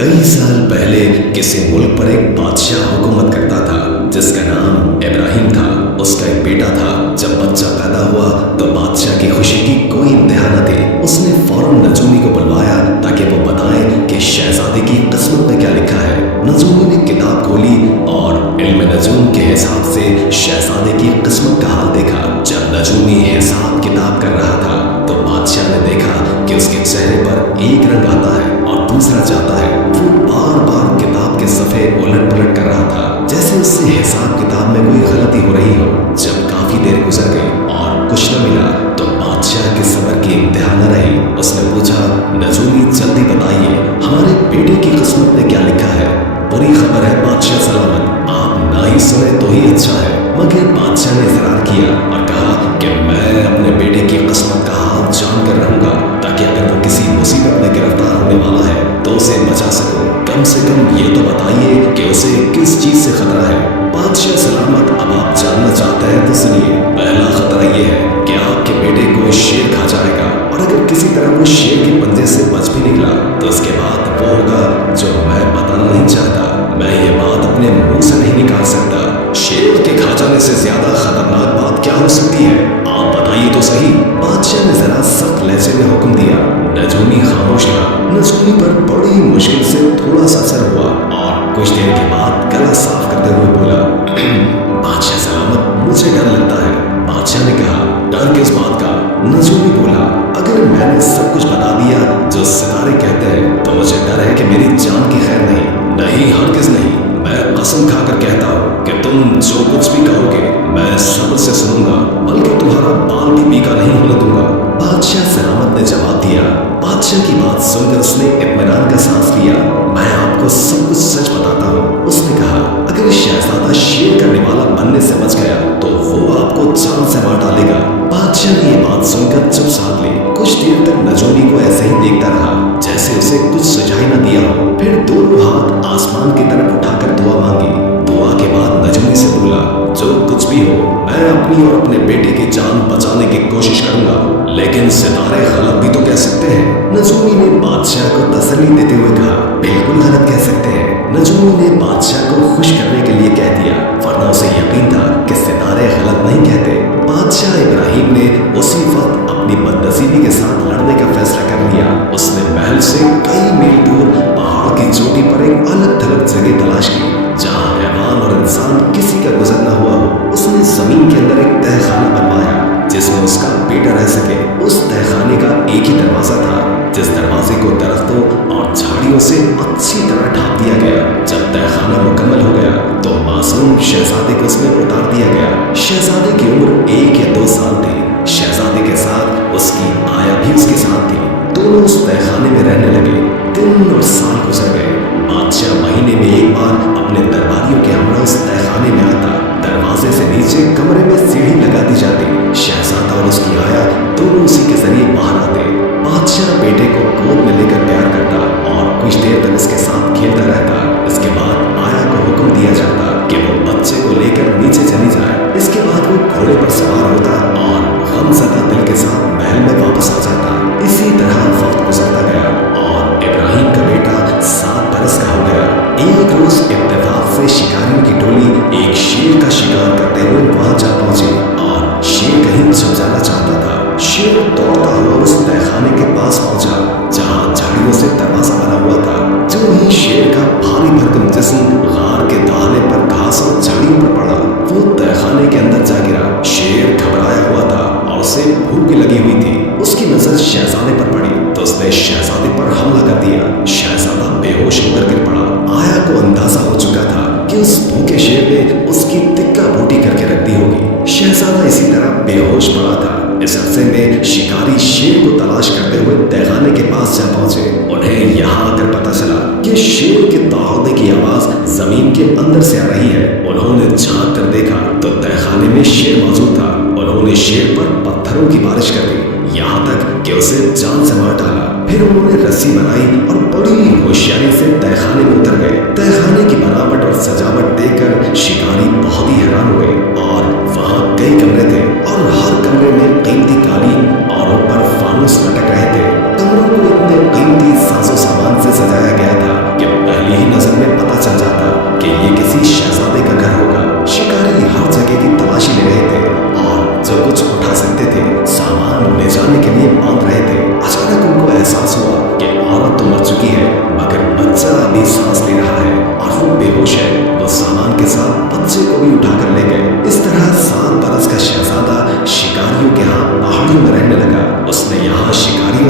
कई साल पहले किसी मुल्क पर एक बादशाह हुकूमत करता था जिसका नाम इब्राहिम था। उसका एक बेटा था। जब बच्चा पैदा हुआ तो बादशाह की खुशी की कोई इंतहा न थी। उसने फौरन नजूमी को बुलवाया ताकि वो बताए कि शहजादे की किस्मत में क्या लिखा है। नजूमी ने किताब खोली और इल्म नजूम के हिसाब से शहजादे की किस्मत का हाल देखा। जब नजूमी हिसाब किताब कर रहा था तो बादशाह ने देखा कि उसके चेहरे पर एक रंग आता है और दूसरा जाता है। वो बार बार किताब के सफ़े उलट पुलट कर रहा था जैसे उससे हिसाब किताब में कोई गलती हो रही हो। जब काफी देर गुजर गई और कुछ न मिला तो बादशाह के सब्र की इंतहा न रही। उसने पूछा, नजूमी जल्दी बताइए हमारे बेटे की किस्मत में क्या लिखा है। बुरी खबर है बादशाह सलामत, आप ना ही सुने तो ही अच्छा है। मगर बादशाह ने इजरार किया और कहा कि मैं अपने बेटे की किस्मत का हाल जान कर रहूंगा ताकि अगर वो किसी मुसीबत में गिरफ्तार होने वाला है तो उसे बचा सकूं। कम से कम ये तो बताइए कि उसे किस चीज से खतरा है। बादशाह सलामत, अब आप जानना चाहते हैं तो सुनिए। पहला खतरा ये है कि आपके बेटे को शेर खा जाएगा और अगर किसी तरह वो शेर के पंजे से बच भी निकला तो उसके बाद वो होगा जो मैं बताना नहीं चाहता। मैं ये बात अपने मुंह से नहीं निकाल सकता। शेर के खा जाने से ज्यादा खतरनाक बात क्या हो सकती है, आप बताइए तो सही। बादशाह ने जरा सख्त लहजे में हुक्म दिया। नजूमी खामोश रहा। नजूमी पर बड़ी मुश्किल से थोड़ा सा असर हुआ और कुछ देर के बाद गला साफ करते हुए बोला, बादशाह सलामत, मुझे डर लगता है। बादशाह ने कहा, डर किस बात का? नजूमी बोला, अगर मैंने सब कुछ बता दिया जो सितारे कहते हैं तो मुझे डर है कि मेरी जान की खैर नहीं। नहीं, हरगिज नहीं। मैं कसम खाकर कहता हूँ कि तुम जो कुछ भी कहोगे मैं सब्र से सुनूंगा, बल्कि तुम्हारा बाल भी पीका नहीं होने दूंगा। बादशाह सलामत ने जवाब दिया। बादशाह की बात सुनकर उसने इत्मीनान का सांस लिया। मैं आपको सब कुछ सच बताता हूँ। उसने कहा, अगर शहजादा शेर का निवाला बनने से बच गया तो वो आपको जान से मार डालेगा। बादशाह ने ये बात सुनकर चुप साध ली। कुछ देर तक नजूमी को ऐसे ही देखता रहा जैसे उसे कुछ सुझाई न दिया हो। फिर दोनों हाथ आसमान की तरफ उठाकर दुआ मांगी। दुआ के बाद नजूमी से बोला, जो कुछ भी हो मैं अपनी और अपने बेटे की जान बचाने की कोशिश करूंगा, लेकिन सितारे गलत भी तो कह सकते हैं। नजूमी ने बादशाह को तसल्ली देते हुए कहा, बिल्कुल गलत कह सकते हैं। नजूमी ने बादशाह को खुश करने के लिए कह दिया, वरना उसे यकीन था कि सितारे गलत नहीं कहते। बादशाह इब्राहिम ने उसी वक्त अपनी बदनसीबी के साथ लड़ने का फैसला कर लिया। उसने महल से कई मील दूर पहाड़ की चोटी पर एक अलग थलग जगह तलाश की जहाँ हैवान और इंसान किसी का गुजर न हुआ हो। उसने जमीन के अंदर एक तहखाना बनवाया जिसमें उसका बेटा रह सके। उस तहखाने का एक ही दरवाजा था जिस दरवाजे को दरख्तों और झाड़ियों से अच्छी तरह ढांप दिया गया। जब तहखाना मुकम्मल हो गया तो मासूम शहजादे को उसमें उतार दिया गया। शहजादे की उम्र 1 या 2 साल थी। शहजादे के साथ उसकी आया भी उसके साथ थी। दोनों उस तहखाने में रहने लगे। दिन और साल गुजर गए। बादशाह महीने में एक बार अपने दरबारियों के हमरा उस तहखाने में आता। दरवाजे से नीचे कमरे में सीढ़ी लगा दी जाती। शहजादा और उसकी आया दोनों उसी के जरिए बाहर आते। बादशाह बेटे को गोद में लेकर प्यार करता और कुछ देर तक उसके साथ खेलता रहता। इसके बाद आया को हुक्म दिया जाता कि वो बच्चे को लेकर नीचे चली जाए। इसके बाद वो घोड़े पर सवार होता और गमज़दा दिल के साथ महल में वापस आ जाता। इसी तरह वक्त गुजरता गया और इब्राहिम का बेटा 7 बरस का हो गया। एक रोज इत्तेफाक से शिकारियों की टोली एक शेर का शिकार करते हुए वहां जा पहुंची और शेर कहीं छुप जाना चाहता था। शेर दौड़ता हुआ उस तहखाने के पास पहुंचा जहां झाड़ियों से दरवाजा बना हुआ था। जो ही शेर का भारी भरकम जिस्म गार के दाहने पर घास और झाड़ियों पर पड़ा, वो तहखाने के अंदर जा गिरा। शेर घबराया हुआ था और उसे भूख भी लगी हुई थी। उसकी नजर शहजादे पर पड़ी तो उसने शहजादे पर हमला कर दिया। शहजादा बेहोश होकर गिर पड़ा। आया को अंदाजा हो चुका था कि उस भूखे शेर ने उसकी तिक्का बोटी करके रख दी होगी। शहजादा इसी तरह बेहोश पड़ा था। इस अरसे में शिकारी शेर को तलाश करते हुए तहखाने के पास जा पहुंचे। उन्हें यहाँ आकर पता चला कि शेर के दौड़ने की आवाज जमीन के अंदर से आ रही है। उन्होंने झांक कर देखा तो तहखाने में शेर मौजूद था। उन्होंने शेर पर पत्थरों की बारिश कर दी, यहाँ तक कि उसे जान से मार डाला। फिर उन्होंने रस्सी बनाई और बड़ी होशियारी से तहखाने में उतर गए। तहखाने की बनावट और सजावट देखकर शिकारी बहुत ही हैरान हुए और वहाँ कई कमरे थे और हर कमरे में कीमती कालीन और ऊपर फानूस लटक रहे थे। कमरों को इतने कीमती साजो सामान से सजाया गया था कि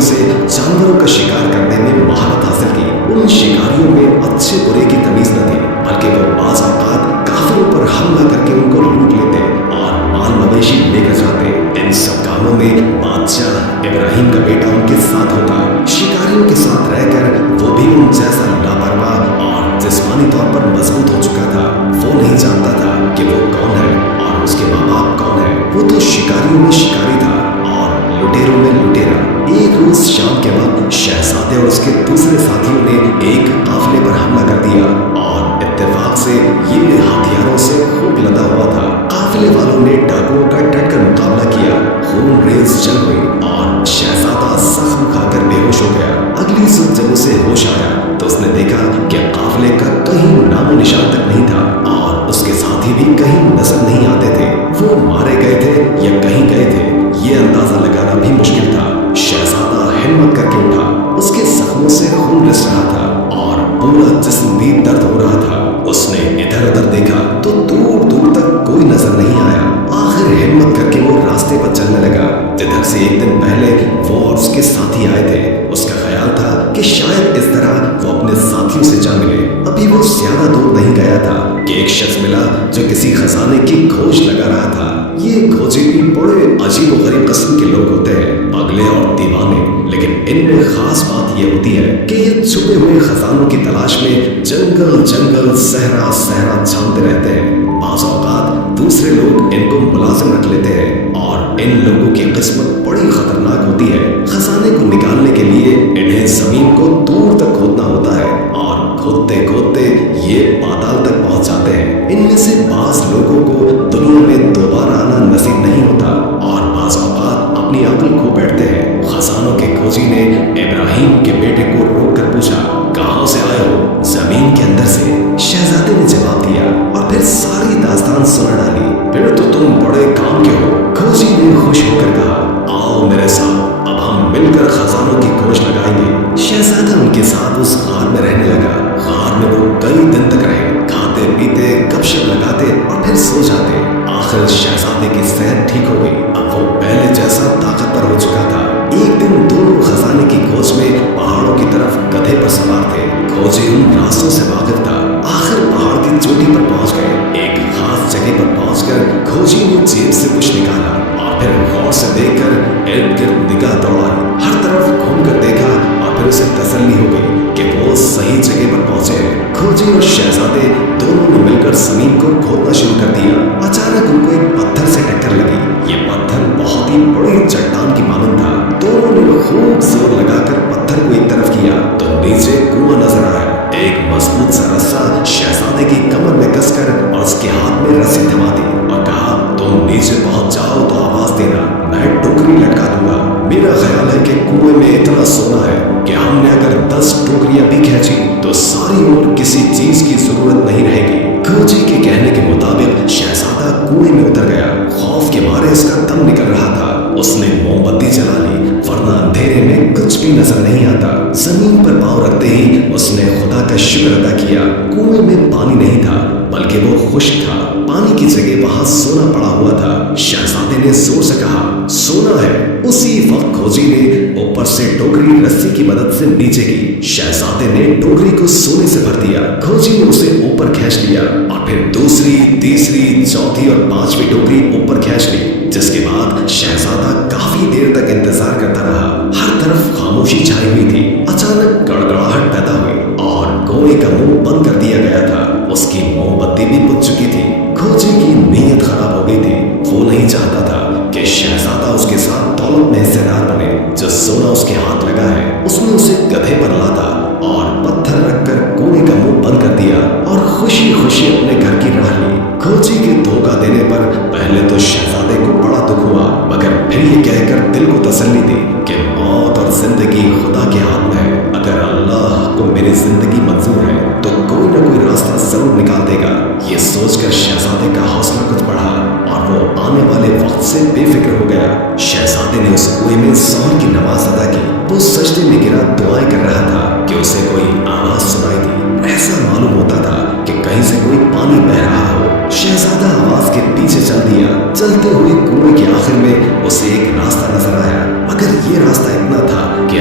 शिकारियों से जानवरों का शिकार करने में महारत हासिल की। उन शिकारियों में अच्छे बुरे की तमीज न थी, बल्कि वो बाज औकात काफिरों पर हमला करके उनको लूट लेते और माल मवेशी लेकर जाते। इन सब कामों में बादशाह इब्राहिम का बेटा उनके साथ होता। शिकारियों के साथ रहकर वो भी उन जैसा लापरवाह और जिस्मानी तौर पर मजबूत हो चुका था। वो नहीं जानता था कि वो कौन है और उसके माँ बाप कौन है। वो तो शिकारियों में शिकारी था और लुटेरों में लुटेरा। एक रोज शाम के वक्त शहजादे और उसके दूसरे साथियों ने एक काफिले पर हमला कर दिया और इत्तेफाक से ये हथियारों से खूब लदा हुआ था। काफिले वालों ने डाकुओं का डट कर मुकाबला किया। खून रेज जंग हुई और शहजादा जख्म खाकर बेहोश हो गया। अगली सुबह जब उसे होश आया तो उसने देखा कि काफिले का कहीं नामो निशान तक नहीं था और उसके साथी भी कहीं नजर नहीं आते थे। वो मारे गए थे या कहीं गए थे, ये अंदाजा लगाना भी मुश्किल था। शहजादा हिम्मत करके उठा। उसके जख्मों से खून रिस रहा था और पूरा जिस्म भी दर्द हो रहा था। उसने इधर उधर देखा तो दूर दूर तक कोई नजर नहीं आया। आखिर हिम्मत करके वो रास्ते पर चलने लगा जिधर से एक दिन पहले वो और उसके साथी आए थे। उसका ख्याल था कि शायद इस तरह वो अपने साथियों से जा मिले। अभी वो ज्यादा दूर नहीं गया था कि एक शख्स मिला जो किसी खजाने की खोज लगा रहा था। ये खोजी भी बड़े अजीब और गरीब किस्म के लोग होते हैं, पगले और दीवाने, लेकिन इनमें खास बात यह होती है कि ये छुपे हुए खजानों की तलाश में जंगल जंगल सहरा सहरा छानते रहते हैं। बाज़ औक़ात दूसरे लोग इनको मुलाजिम रख लेते हैं और इन लोगों की किस्मत बड़ी खतरनाक होती है। खजाने को निकालने के लिए इन्हें जमीन को दूर तक खोदना होता है और खोदते खोदते ये पाताल तक पहुंच जाते हैं। इनमें से बाज लोगों को दुनिया में दोबारा आना नसीब नहीं होता और बाज़ औक़ात अपनी अक्ल खो बैठते हैं। खजानों के खोजी ने इब्राहिम के बेटे को रोक कर पूछा, कहाँ से आए हो? जमीन के अंदर से, शहजादे ने जवाब दिया और फिर सारी दास्तान सुना डाली। फिर तो तुम बड़े काम के हो, खोजी ने खुश होकर कहा, आओ मेरे साथ, अब हम मिलकर खजानों की खोज लगाएंगे। शहजादा उनके साथ उस गार में रहने लगा। गार में वो कई दिन तक रहे, खाते पीते गपशप लगाते और फिर सो जाते। आखिर शहजादे की सेहत ठीक हो गई। अब वो पहले जैसा ताकतवर हो चुका था। एक दिन दोनों खजाने की खोज में पहाड़ों की तरफ गधे पर सवार थे। खोजी उन रास्तों से वाकिफ था। आखिर पहाड़ की चोटी पर पहुंच गए। एक खास जगह पर पहुंचकर खोजी ने जेब से कुछ निकाला और फिर गौर से देखकर इर्द गिर्द निगाह दौड़ाई। हर तरफ घूमकर देखा और फिर उसे तसल्ली हो गई कि वो सही जगह पर पहुंचे हैं। खोजी और शहजादे दोनों ने मिलकर जमीन को खोदना शुरू कर दिया। अचानक उनको एक पत्थर से टक्कर लगी। ये पत्थर बहुत ही बड़ी चट्टान की मानंद था। दोनों ने खूब जोर लगाकर पत्थर को एक तरफ किया तो नीचे कुआं नजर आया। एक मजबूत सा रस्सा शहजादे की कमर में कसकर और उसके हाथ में रस्सी थमा दी और कहा, तुम नीचे पहुंच जाओ तो आवाज देना, मैं टोकरी लटका दूंगा। मेरा ख्याल है कि कुएं में इतना सोना है कि हमने अगर 10 टोकरियां भी खींची तो सारी उम्र किसी चीज की जरूरत नहीं रहेगी। खोजी के कहने के मुताबिक शहजादा कुएं में उतर गया। खौफ के मारे उसका दम निकल रहा था। उसने मोमबत्ती जला ली, वरना अंधेरे में कुछ भी नजर नहीं आता। जमीन पर पांव रखते ही उसने खुदा का शुक्र अदा किया। कुएं में पानी नहीं था बल्कि वो खुश्क था। पानी की जगह वहां सोना पड़ा हुआ था। शहजादे ने जोर से कहा, सोना है। उसी वक्त खोजी ने ऊपर से टोकरी रस्सी की मदद से नीचे की। शहजादे ने टोकरी को सोने से भर दिया। खोजी ने उसे ऊपर खींच लिया और फिर दूसरी, तीसरी, चौथी और 5वीं टोकरी ऊपर खींच ली, जिसके बाद शहजादा काफी देर तक इंतजार करता रहा। हर तरफ खामोशी छाई हुई थी। अचानक गड़गड़ाहट पैदा हुई और कुएं का मुंह बंद कर दिया गया था। उसकी मोमबत्ती भी बुझ चुकी थी। खोजी की नीयत खराब हो गई थी। वो नहीं चाहता था कि शहजादा उसके साथ दौलत में हिस्सेदार बने। जो सोना उसके हाथ लगा है उसने उसे गधे पर लादा और पत्थर रखकर कुएं का मुंह बंद कर दिया और खुशी खुशी अपने घर की राह ली। खोजी के धोखा देने पर पहले तो शहजादे को बड़ा दुख हुआ, मगर फिर ये कहकर दिल को तसल्ली दी कि मौत और जिंदगी खुदा के हाथ में है। अगर अल्लाह को मेरी जिंदगी मंजूर है तो कोई ना कोई रास्ता जरूर निकाल देगा। ये सोचकर शहजादे का हौसला कुछ बढ़ा और वो आने वाले वक्त से बेफिक्र हो गया। शहजादे ने उस कुएं में ज़ोहर की नमाज अदा की। वो सजदे में गिरा दुआएं कर रहा था कि उसे कोई आवाज सुनाई दी। ऐसा मालूम होता था कि कहीं से कोई पानी बह रहा हो। शहजादा आवाज के पीछे चल दिया। चलते हुए कुएं के आखिर में उसे एक रास्ता नजर आया, मगर ये रास्ता इतना था कि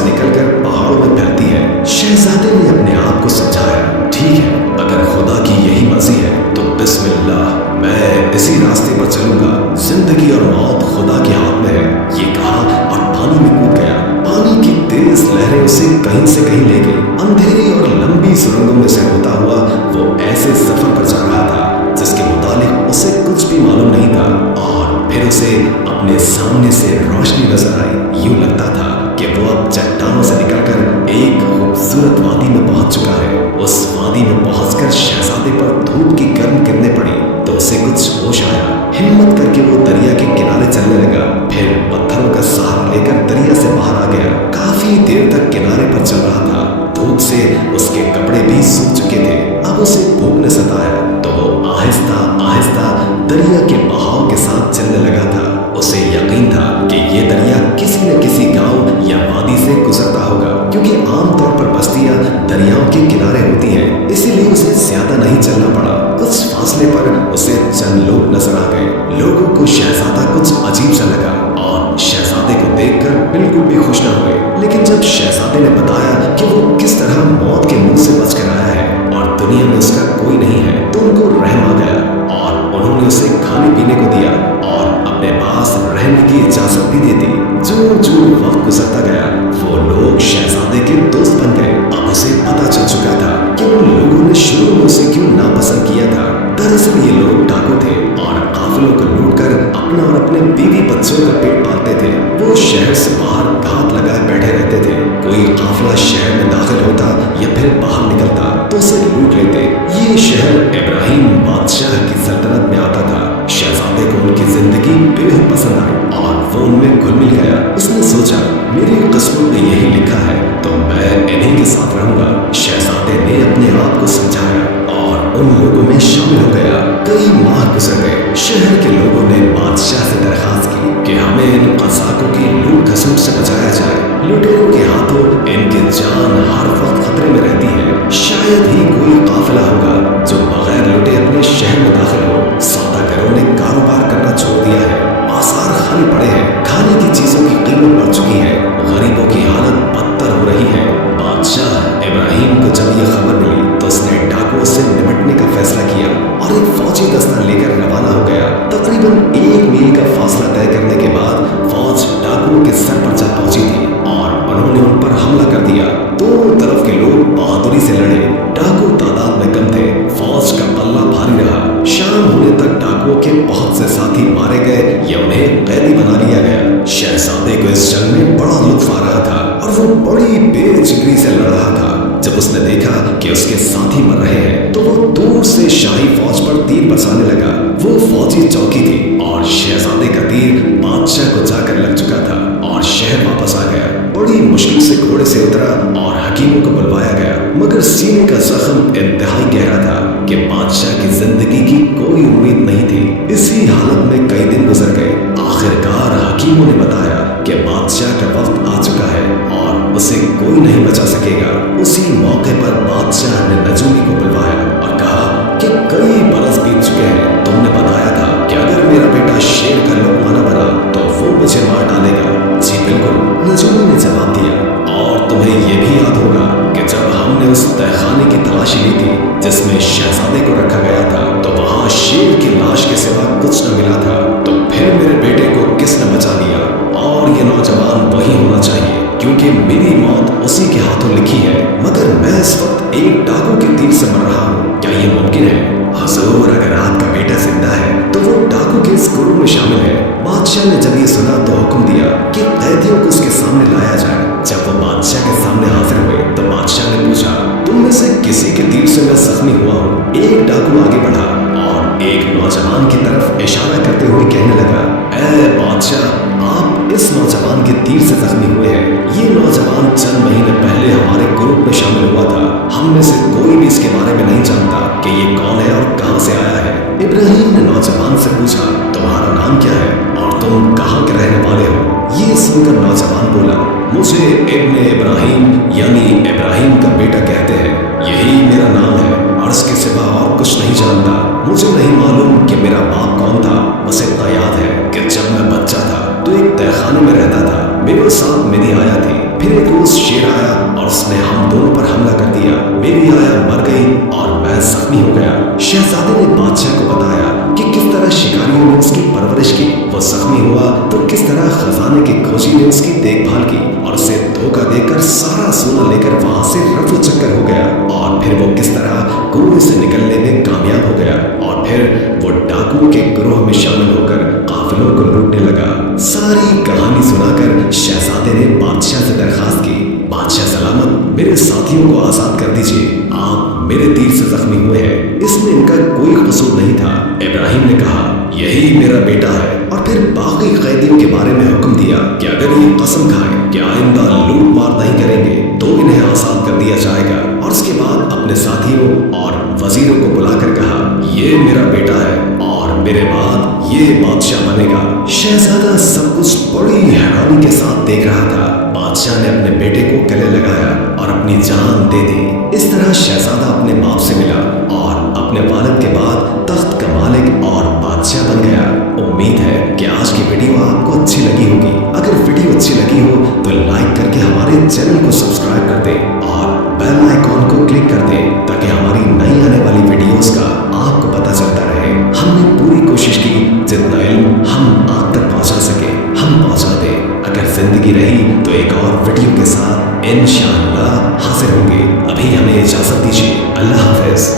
से निकलकर पहाड़ों में फैलती है। शहजादे ने अपने आप को समझाया, ठीक है, अगर खुदा की यही मर्जी है तो बिस्मिल्लाह, मैं इसी रास्ते पर चलूंगा। जिंदगी और मौत खुदा के हाथ में है, ये कहा और पानी में कूद गया। पानी की तेज लहरें उसे कहीं से कहीं ले गई। अंधेरी और लंबी सुरंगों में से होता हुआ वो ऐसे सफर पर जा रहा था जिसके मुतालिक उसे कुछ भी मालूम नहीं था। और फिर उसे अपने सामने से रोशनी नजर आई। यूं लगता था कि वो अब चट्टानों से निकलकर एक खूबसूरत वादी में पहुंच चुका है। उस वादी में पहुंचकर शहजादे पर धूप की गर्म किरणें पड़ी तो उसे कुछ होश आया। हिम्मत करके वो दरिया के किनारे चलने लगा। फिर पत्थरों का सहारा लेकर दरिया से बाहर आ गया। काफी देर तक किनारे पर चल रहा था। धूप से उसके कपड़े भी सूख चुके थे। अब उसे भूख ने सताया तो वो आहिस्ता आहिस्ता दरिया के बहाव के साथ चलने लगा था। उसे यकीन था कि ये दरिया किसी न किसी गांव या वादी से गुजरता होगा, क्योंकि आमतौर पर बस्तियां दरियाओं के किनारे होती हैं। इसीलिए उसे ज्यादा नहीं चलना पड़ा। कुछ फासले पर उसे चंद लोग नजर आ गए। लोगों को शहजादा कुछ अजीब सा लगा और शहजादे को देखकर बिल्कुल भी खुश न हुए। लेकिन जब शहजादे ने बताया कि वो किस तरह मौत के मुंह से बचकर आया है और दुनिया में उसका कोई नहीं है, तो उनको रहम आ गया और उन्होंने उसे खाने पीने को दिया और अपने पास रहने की इजाजत भी दे दी। जो जो वक्त गुजरता गया वो लोग शहजादे के दोस्त बन गए। अब उसे पता चल चुका था कि उन लोगों ने शुरू में उसे क्यों नापसंद किया था। दरअसल ये लोग डाकू थे और काफिलों को लूटकर अपना और अपने बीवी बच्चों का पेट पालते थे। वो शहर से बाहर घात लगाए बैठे रहते थे। कोई काफिला शहर में दाखिल होता या फिर बाहर निकलता तो उसे लूट लेते। ये शहर इब्राहिम बादशाह की सल्तनत में आता था। शहजादे को उनकी जिंदगी बेहद पसंद आई और वो उनमें घुल मिल गया। उसने सोचा, मेरी किस्मत में यही लिखा है तो मैं इन्हीं के साथ रहूंगा। शहजादे ने अपने आप को समझाया और उन लोगों में शामिल हो गया। कई माह गुजर गए। शहर के लोगों ने बादशाह से दरखास्त की कि हमें इन कसाकों की लूट खसूट से बचाया जाए। लुटेरों के हाथों इनकी जान हर वक्त खतरे में रहती है। शायद ही कोई काफिला होगा जो बगैर लुटे अपने शहर में दाखिल हो। सौदागरों ने कारोबार करना छोड़ दिया है। बाजार खाली पड़े हैं। खाने की चीजों की कीमत बढ़ चुकी है। गरीबों की हालत बदतर हो रही है। बादशाह इब्राहिम को जब यह खबर मिली तो उसने डाकुओं से निपटने का फैसला किया और एक फौजी दस्ता लेकर रवाना हो गया। तकरीबन 1 मील का फासला तय करने के बाद फौज डाकुओं के सर पर जा पहुंची थी और उन्होंने उन पर हमला कर दिया। दोनों तरफ के लोग बहादुरी से लड़े। डाकू तादाद में कम थे। फौज का पल्ला भारी रहा। शाम होने तक डाकुओं के बहुत से साथी मारे गए या उन्हें कैदी बना लिया गया। शहजादे को इस जंग में बड़ा लुत्फ आ रहा था और वो बड़ी बेजिगरी से लड़ रहा था। जब उसने देखा कि उसके साथी मर रहे हैं तो वो दूर से शाही फौज पर तीर बरसाने लगा। वो फौजी चौकी थी और शहजादे का तीर बादशाह को जाकर लग चुका था और शहर वापस आ गया। बड़ी मुश्किल से घोड़े से उतरा और हकीमों को बुलवाया गया, मगर सीने का जख्म इंतहाई गहरा था कि बादशाह की जिंदगी की कोई उम्मीद नहीं थी। इसी हालत में कई दिन गुजर गए। आखिरकार हकीमों ने बताया कि बादशाह का वक्त आ चुका है और उसे कोई नहीं बचा सकेगा। उसी मौके पर बादशाह ने नजूमी को बुलवाया और कहा कि कई बरस बीत चुके हैं। तुमने बताया था कि अगर मेरा बेटा शेर का लुकमा न बना तो वो मुझे मार डालेगा। जी बिल्कुल, नजूमी ने जवाब दिया। और तुम्हें यह भी याद होगा कि जब हमने उस तहखाने की तलाशी ली थी जिसमें शहजादे को रखा गया था तो वहां शेर की लाश के सिवा कुछ न मिला था। तो फिर मेरे बेटे को किसने बचा लिया? और ये नौजवान वही होना चाहिए, क्योंकि मेरी मौत उसी के हाथों लिखी है। मगर मैं इस वक्त एक डाकू के तीर से मर रहा हूँ। क्या ये मुमकिन है? हुजूर, अगर आपका बेटा जिंदा है तो वो डाकू के इस ग्रुप में शामिल है। बादशाह ने जब ये सुना तो हुक्म दिया कि कैदियों को उसके सामने लाया जाए। जब वो बादशाह के सामने हाजिर हुए तो बादशाह ने पूछा, तुम में से किसी के तीर से मैं जख्मी हुआ हूँ? एक डाकू आगे बढ़ा और एक नौजवान की तरफ इशारा करते हुए कहने लगा, ऐ बादशाह, आप इस नौजवान के तीर से जख्मी हुए हैं। ये नौजवान चंद महीने पहले हमारे ग्रुप में शामिल हुआ था। हम में से कोई भी इसके बारे में नहीं जानता कि ये कौन है और कहां से आया है। इब्राहिम ने नौजवान से पूछा, तुम्हारा नाम क्या है और तुम कहां के रहने वाले हो? ये सुनकर नौजवान बोला, मुझे इब्ने इब्राहिम यानी इब्राहिम का बेटा कहते हैं। यही मेरा नाम है और इसके सिवा और कुछ नहीं जानता। मुझे नहीं मालूम कि मेरा बाप कौन था। बस इतना याद है कि जब मैं बच्चा था तो एक तहखाने में रहता था। मेरे साथ मेरी आया थी। फिर एक रोज शेर आया और उसने हम दोनों पर हमला कर दिया। मेरी आया मर गई और मैं जख्मी हो गया। शहजादे ने बादशाह को बताया कि किस तरह शिकारियों ने उसकी परवरिश की। वो जख्मी हुआ तो किस तरह खजाने की खोजी ने उसकी देखभाल की और उसे धोखा देकर सारा सोना लेकर वहां से रफू चक्कर हो गया। और फिर वो किस तरह कुएं से निकलने में कामयाब हो गया और फिर वो डाकुओं के ग्रोह में शामिल होकर काफिलों को लूटने लगा। सारी कहानी सुनाकर शहजादे ने बादशाह से दरखास्त की, बादशाह सलामत, मेरे साथियों को आजाद कर दीजिए। आप मेरे तीर से जख्मी हुए हैं, इसमें इनका कोई कसूर नहीं था। इब्राहिम ने कहा, यही मेरा बेटा है। और फिर बाकी कैदियों के बारे में हुक्म दिया कि अगर ये कसम खाएं कि आइंदा लूट मार नहीं करेंगे तो इन्हें आजाद कर दिया जाएगा। और उसके बाद अपने साथियों और वजीरों को बुलाकर कहा, ये मेरा बेटा है और मेरे बाद ये बादशाह बनेगा। शहजादा सब कुछ बड़ी हैरानी के साथ देख रहा था। बादशाह ने अपने बेटे को गले लगाया और अपनी जान दे दी। इस तरह शहजादा अपने बाप से मिला और अपने वालिद के बाद तख्त का मालिक और बादशाह बन गया। उम्मीद है कि आज की वीडियो आपको अच्छी लगी होगी। अगर वीडियो अच्छी लगी हो तो लाइक करके हमारे चैनल को सब्सक्राइब कर दें और बेल आइकॉन को क्लिक कर दें ताकि हमारी नई आने वाली वीडियोस का आपको पता चलता रहे। हमने पूरी कोशिश की जितना इल्म हम आप तक पहुंचा सके हम पहुंचा दें। अगर जिंदगी रही तो एक और वीडियो के साथ इंशाअल्लाह हाजिर होंगे। अभी हमें इजाजत दीजिए। अल्लाह हाफिज।